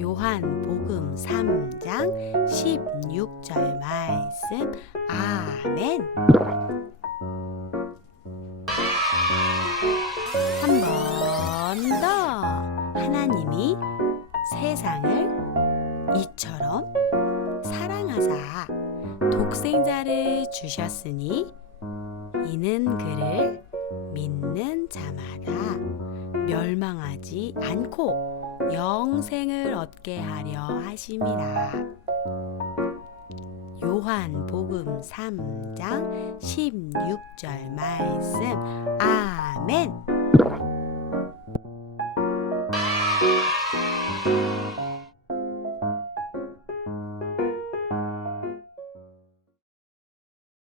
요한 복음 3장 16절 말씀 아멘. 한 번 더 하나님이 세상을 이처럼 사랑하사 독생자를 주셨으니 이는 그를 믿는 자마다 멸망하지 않고 영생을 얻게 하려 하심이라. 요한 복음 3장 16절 말씀. 아멘.